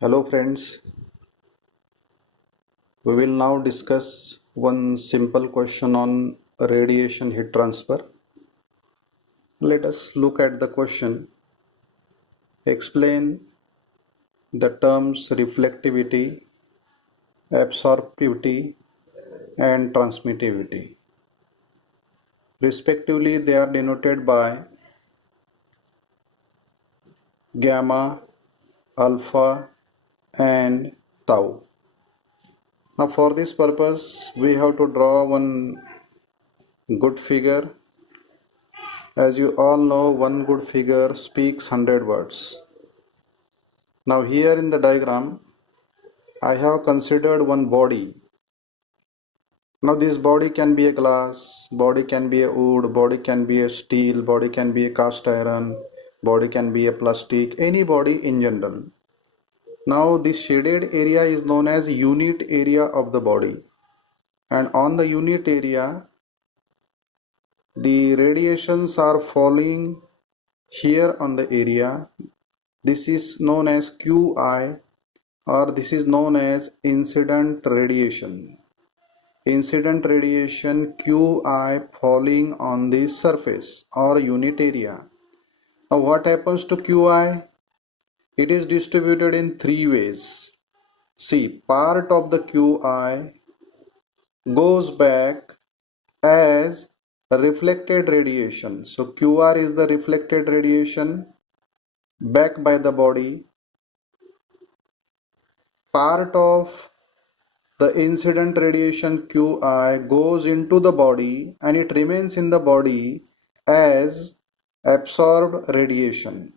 Hello friends, we will now discuss one simple question on radiation heat transfer. Let us look at the question. Explain the terms reflectivity, absorptivity and transmittivity. Respectively, they are denoted by gamma, alpha and tau. Now for this purpose, we have to draw one good figure. As you all know, one good figure speaks 100 words. Now here in the diagram, I have considered one body. Now this body can be a glass, body can be a wood, body can be a steel, body can be a cast iron, body can be a plastic, any body in general. Now this shaded area is known as unit area of the body. And on the unit area, the radiations are falling here on the area. This is known as QI, or this is known as incident radiation. Incident radiation QI falling on the surface or unit area. Now what happens to QI? It is distributed in three ways. See, part of the QI goes back as reflected radiation. So QR is the reflected radiation back by the body. Part of the incident radiation QI goes into the body and it remains in the body as absorbed radiation.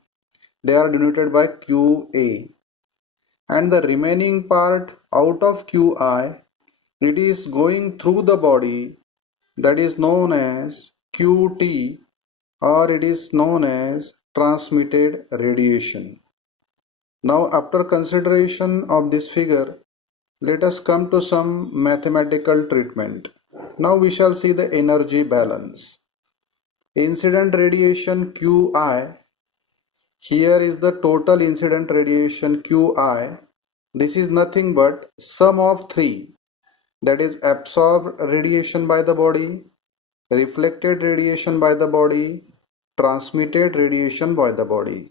They are denoted by QA. And the remaining part out of QI, it is going through the body, that is known as QT, or it is known as transmitted radiation. Now after consideration of this figure, let us come to some mathematical treatment. Now we shall see the energy balance. Incident radiation QI. Here is the total incident radiation QI. This is nothing but sum of three. That is absorbed radiation by the body, reflected radiation by the body, transmitted radiation by the body.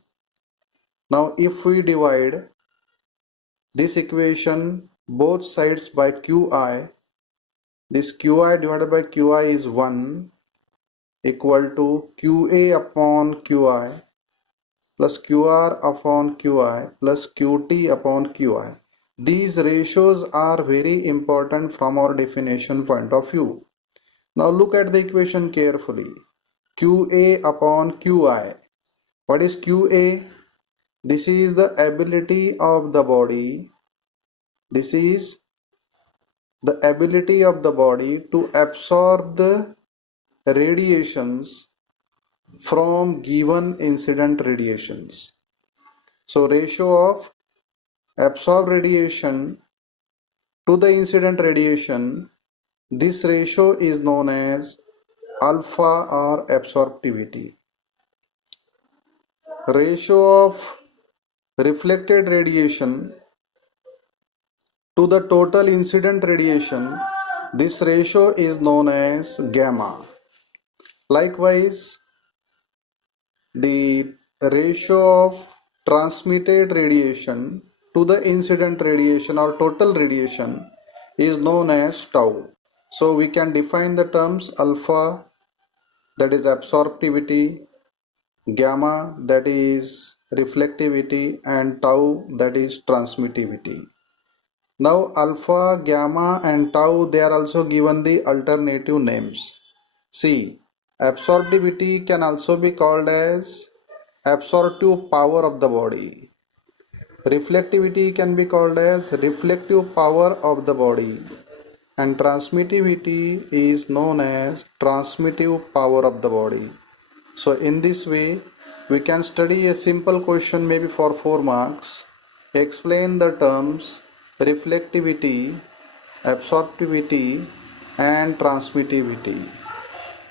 Now if we divide this equation both sides by QI, this QI divided by QI is 1 equal to QA upon QI plus QR upon QI plus QT upon QI. These ratios are very important from our definition point of view. Now look at the equation carefully. QA upon QI. What is QA? This is the ability of the body. This is the ability of the body to absorb the radiations from given incident radiations. So ratio of absorbed radiation to the incident radiation, this ratio is known as alpha or absorptivity. Ratio of reflected radiation to the total incident radiation, this ratio is known as gamma. Likewise, the ratio of transmitted radiation to the incident radiation or total radiation is known as tau. So we can define the terms alpha, that is absorptivity, gamma, that is reflectivity, and tau, that is transmittivity. Now alpha, gamma and tau, they are also given the alternative names. See, absorptivity can also be called as absorptive power of the body. Reflectivity can be called as reflective power of the body. And transmittivity is known as transmittive power of the body. So in this way, we can study a simple question maybe for 4 marks. Explain the terms reflectivity, absorptivity and transmittivity.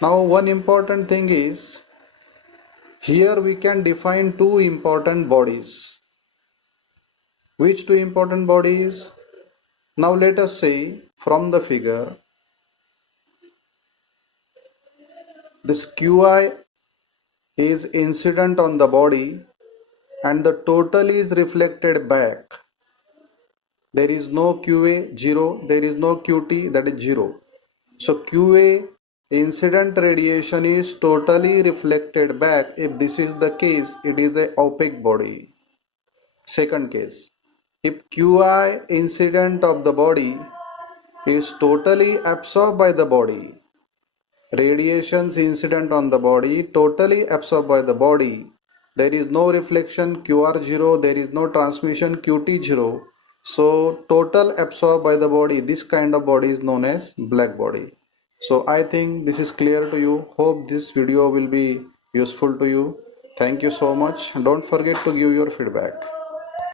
Now one important thing is, here we can define two important bodies. Which two important bodies? Now let us say from the figure, this Qi is incident on the body and the total is reflected back. There is no QA 0, there is no QT, that is 0. So QA incident radiation is totally reflected back. If this is the case, it is a opaque body. Second case, if QI incident of the body is totally absorbed by the body, radiations incident on the body totally absorbed by the body, there is no reflection QR 0, there is no transmission QT 0, so total absorbed by the body, this kind of body is known as black body. So I think this is clear to you. Hope this video will be useful to you. Thank you so much. Don't forget to give your feedback.